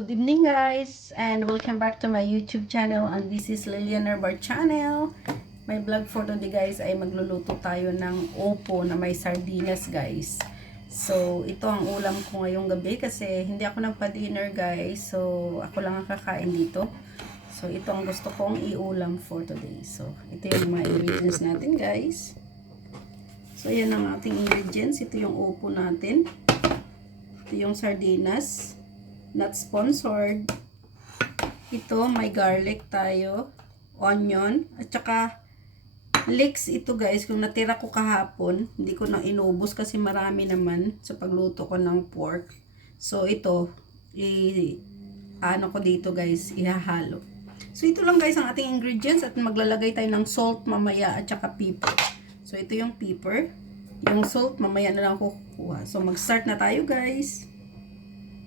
Good evening guys and welcome back to my YouTube channel, and this is Lilian Herbar channel. My vlog for today guys ay magluluto tayo ng opo na may sardinas guys. So ito ang ulam ko ngayong gabi kasi hindi ako nagpa-dinner guys. So ako lang ang kakain dito. So ito ang gusto kong iulam for today. So ito yung mga ingredients natin guys. So yan ang ating ingredients. Ito yung opo natin. Ito yung sardinas. Not sponsored. Ito, may garlic tayo, onion, at saka leeks ito guys. Kung natira ko kahapon, hindi ko na inubos kasi marami naman sa pagluto ko ng pork. So ito, ano ko dito guys, ihahalo. So ito lang guys ang ating ingredients, at maglalagay tayo ng salt mamaya at saka pepper. So ito yung pepper, yung salt mamaya na lang kukuha. So mag-start na tayo guys.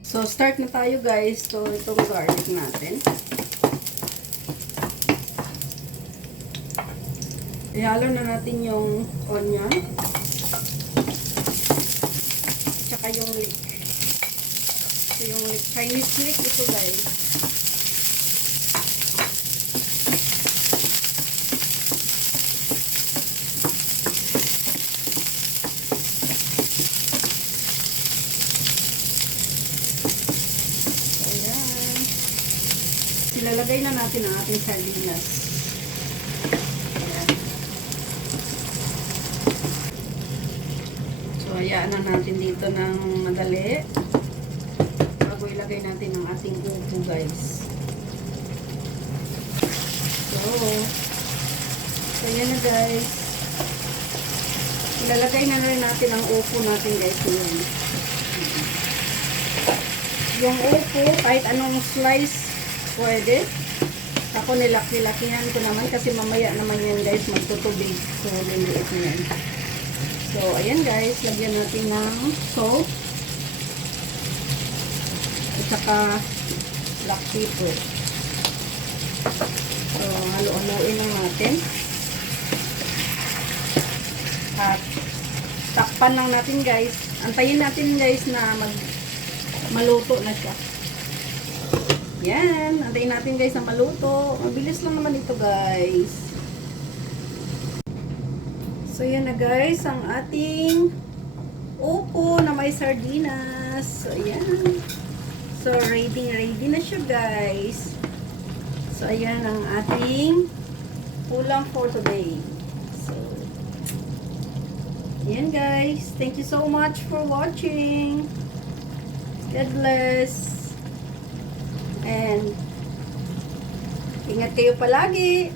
So, start na tayo guys. So, itong garlic natin. Ihalo na natin yung onion. Tsaka yung leek. So, yung leek. Chinese leek ito guys. Ilalagay na natin ang ating sardinas. Ayan. So, hayaan na natin dito ng madali bago ilagay natin ang ating upo guys. So yan na guys. Ilalagay na rin natin ang upo natin guys ngayon. Yung upo, kahit anong slice pwede. Ako nilaki-lakihan ko naman kasi mamaya naman yan guys magtutubig. So, liliit na yan. So, ayan guys. Lagyan natin ng salt. At saka black pepper. So, halo-haloin lang natin. At takpan lang natin guys. Antayin natin guys na maluto na siya. Yan, antayin natin guys na maluto. Mabilis lang naman ito guys. So yan na guys, ang ating upo na may sardinas. So ayan. So ready na siya guys. So ayan ang ating ulam for today. So yan guys. Thank you so much for watching. God bless. And ingat kayo palagi.